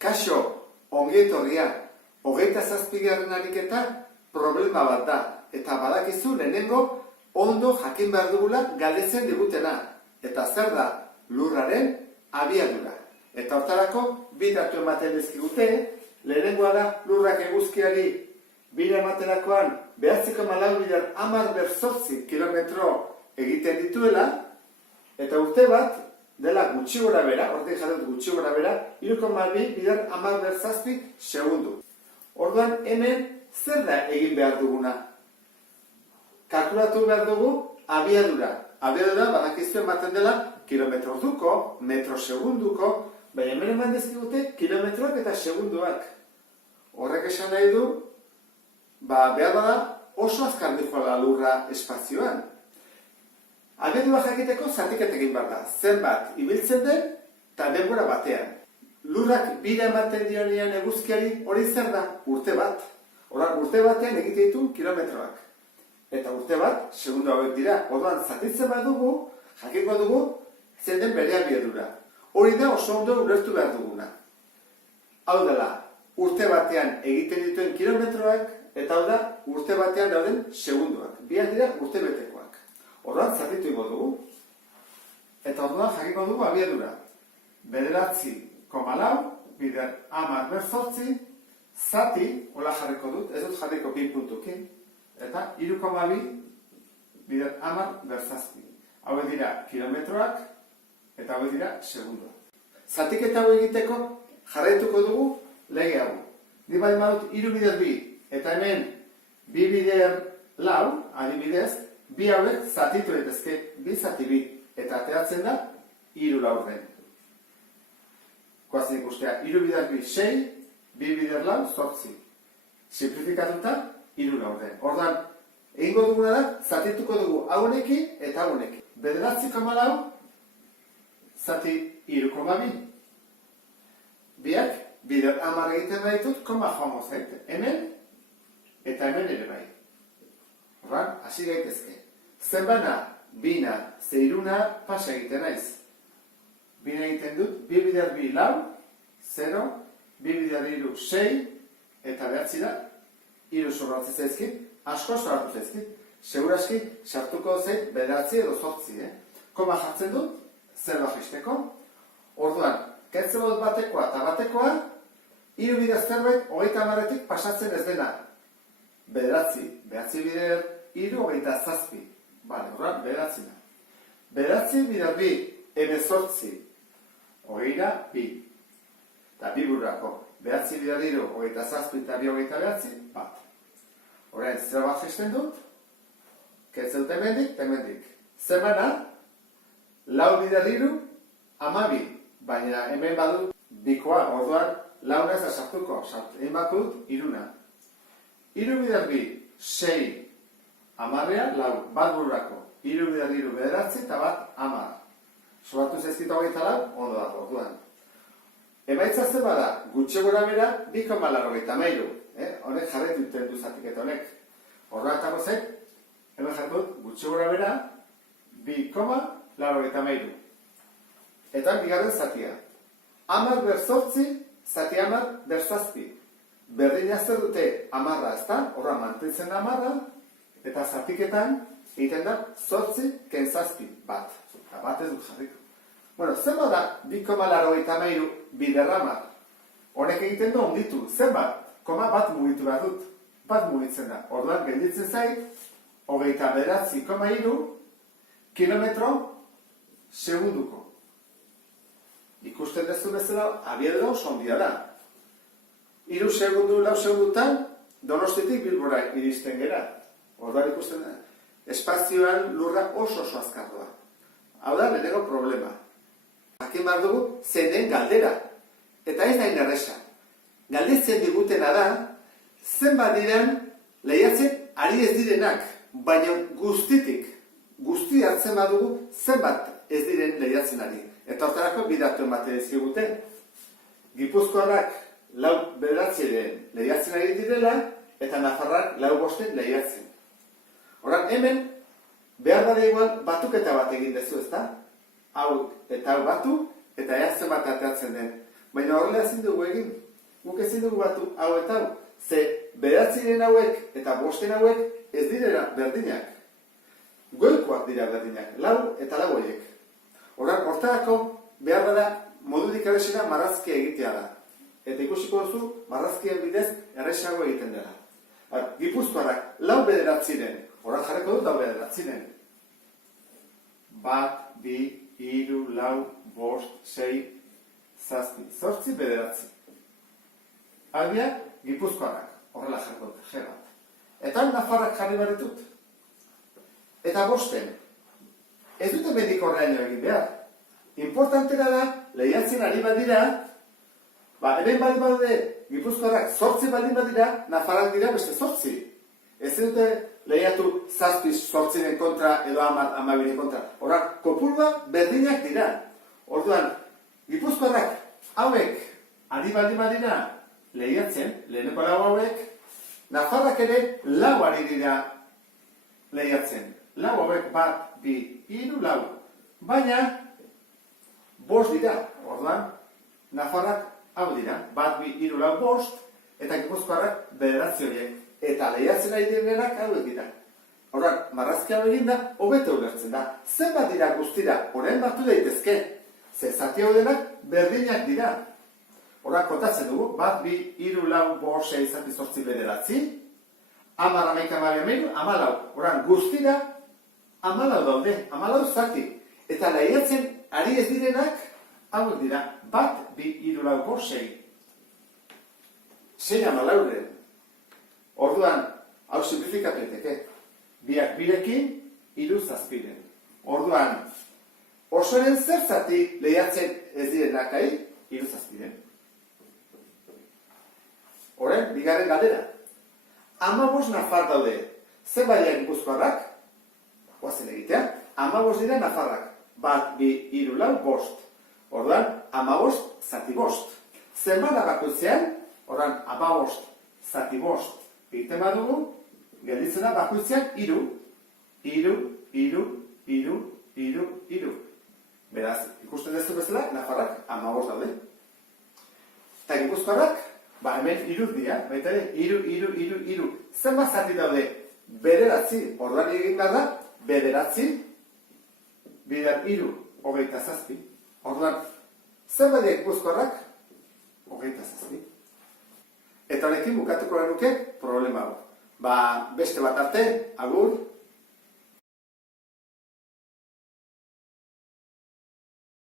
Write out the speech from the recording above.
Kaixo, ongi etorria, 27. ariketa problema bat da, eta badakizu lehenengo ondo jakin behar dugula galdetzen digutena, eta zer da lurraren abiadura. Eta hortarako bi datu ematen dizkigute, lehenengoa da lurrak eguzkiari bira ematerakoan 9,4 bider 10 kilometro egiten dituela, eta urte bat dela gutxi gora bera, hortik jarret gutxi gora bera, 3,2 bider 10 segundu. Orduan hemen zer da egin behar duguna? Kalkulatu behar dugu abiadura. Abiadura badakizu ematen dela kilometro orduko, metro segunduko, baina hemen eman dizkigute kilometroak eta segunduak. Horrek esan nahi du, behar bada oso azkar dijoala lurra espazioan. Abiadura jakiteko zatiketa egin behar da. Zenbat ibiltzen den eta denbora batean. Lurrak bira ematen dionean eguzkiari hori zer da? Urte bat. Horak urte batean egite ditu kilometroak. Eta urte bat, segundu hauek dira. Orduan zatitzen badugu, jakiko dugu, zen den bere abiadura. Hori da oso ondo ulertu behar duguna. Hau dela, urte batean egiten dituen kilometroak, eta hau da, urte batean dauden segunduak. Biak dira urte betekoak. Orduan zatitu ingo dugu. Eta orduan jakiko dugu abiadura. 9,4 bider 10 zati, hola jarriko dut, ez dut jarriko bi puntukin, eta 3,2 bider 10 hau dira kilometroak, eta hau dira segunduak. Zatiketa hau egiteko jarraituko dugu lege hau. Ni bali badut 3 bider 2, eta hemen 2 bider 4, adibidez, bi hauek zatitu daitezke, 2 zati 2, eta ateratzen da 3 laurden. Koazen ikustea, 3 bider 2, 6, 2 bider 4, 8. Simplifikatuta, 3 laurden. Ordan, egingo duguna da, zatituko dugu haunekin eta haunekin. 9,4 zati 3,2. Biak, bider 10 egiten baitut, koma joango zait. Hemen, eta hemen ere bai. Ordan, hasi gaitezke. Zenbana, bina, zeiruna, pasa egiten naiz. Bina egiten dut, 2 bider 2 lau, 0, 2 bider 2, 6, eta behatzi da, 3 sobratzen zaizkit, asko sobratu zaizkit. Seguraski, sartuko zait, 9 edo 8, Koma jartzen dut, 0 jaisteko. Orduan, kentzen dut batekoa eta batekoa, 3 bider zerbait, 30-tik pasatzen ez dena. 9, bider 3, 27. Bale, orduan, 9 da. 9 bider 2, 18. 22. Eta 2 burrako. 9 bider 3, 27 eta 2 29, bat. Horrein, 0 bat jaisten dut, kentzen dut hemendik. Zenbana, 4 bider 3, 12. Baina hemen badut bikoa, orduan, launa ez da sartuko. Egin bako dut, 3. 3 bider 2, 6, 10, lau, bat burrako. 3 bider 3, 9 eta bat 10. Sobratu zaizkita 24, ondo dago, orduan. Emaitza zen bada, gutxe gora bera, 2,83. Honek jarretu duten du zatiketa honek. Horra etako zait, hemen jartut, gutxe gora bera, 2,83. Eta bigarren zatia. 10 ber 8, zati 10 ber 7. Berdin azter dute 10, ez da? Horra mantentzen da 10, eta zatiketan egiten da 8 ken 7, bat. Eta bat ez dut jarriko. Bueno, zenbat da 2,83 bider 10? Honek egiten da onditu. Zenbat? Koma bat mugitu behar dut. Bat mugitzen da. Orduan, gelditzen zait, 29,3 kilometro segunduko. Ikusten dezu bezala, abiadura oso ondia da. 3 segundu, 4 segundutan, Donostiatik Bilbora iristen gera. Orduan ikusten da, espazioan lurra oso azkar doa. Hau da, lehenengo problema. Jakin behar dugu, zein den galdera. Eta ez da inerresa. Galdetzen digutena da, zenbat diren lehiatzen ari ez direnak, baina guzti hartzen badugu, zenbat ez diren lehiatzen ari. Eta hortarako bidatu ematen dizkigute. Gipuzkoarrak 9 lehiatzen ari direla, eta Nafarrak 5 lehiatzen. Horan, hemen, behar bada igual, batuketa bat egin dezu, ezta? Hau eta hau batu, eta ea zenbat ateratzen den. Baina horrela ezin dugu egin. Guk ezin dugu batu hau eta hau. Ze bederatziren hauek eta bosten hauek ez direla berdinak. Goikoak dira berdinak, lau eta lau horiek. Hortarako behar da modurik errexena marrazkia egitea da. Eta ikusiko duzu marrazkien bidez errexago egiten dela. Gipuzkoarrak lau bederatziren, horan jarriko dut lau bederatziren. 1, 2, 3, 4, 5, 6, 7, 8 bederatzi. Albia, Gipuzkoarrak, horrela jarriko dut, G bat. Eta Nafarrak jarri baretut. Eta bosten, ez dute mendik horreaino egin behar. Importantera da, lehiatzen ari badira, hemen baldin badaude Gipuzkoarrak 8 baldin badira, Nafarrak dira beste 8. Ez dute lehiatu 7-8 kontra edo 10-12 kontra. Horak, kopurua berdinak dira. Orduan, Gipuzkoarrak hauek ari baldin badira lehiatzen, leheneko lau hauek, Nafarrak ere lau ari dira lehiatzen. Lau hauek 1, 2, 3, 4. Baina, 5 dira. Orduan, Nafarrak hau dira. 1, 2, 3, 4, 5, eta Gipuzkoarrak 9 horiek. Eta lehiatzen ari direnak hauek dira. Orduan, marrazki hau eginda, hobeto ulertzen da. Zenbat dira guztira, orain batu daitezke. Ze zati hau denak berdinak dira. Orduan, kontatzen dugu, 1, 2, 3, 4, 5, 6, 7, 8, 9, 10, 11, 14, Orduan, guztira 14 daude, 14 zati. Eta lehiatzen ari ez direnak, hauek dira, 1, 2, 3, 4, 5, 6. 6 14. Orduan, hau simplifikatu daiteke. 2 birekin, 3 7. Orduan, osoren zer zati lehiatzen ez direnak 3 7. Horren, bigarren galdera. 15 Nafar daude. Zer baina Gipuzkoarrak? Guazen egitea. 15 dira Nafarrak. 1, 2, 3, 4, 5. Orduan, 15 zati 5. Zenbat da bakoitzean? Orduan, 15 zati 5. Egiten badugu, gelditzen da bakoitzean 3. 3, 3, 3, 3, 3. Beraz, ikusten dezu bezala, Nafarrak 15 daude. Eta Gipuzkoarrak, hemen 3 dira, baita ere, 3, 3, 3, 3. Zenbat zati daude? 9. Orduan egin behar da, 9, bider 3, 27. Orduan, zenbat dira Gipuzkoarrak? 27. Eta honekin bukatuko genuke problema hau. Beste bat arte, agur.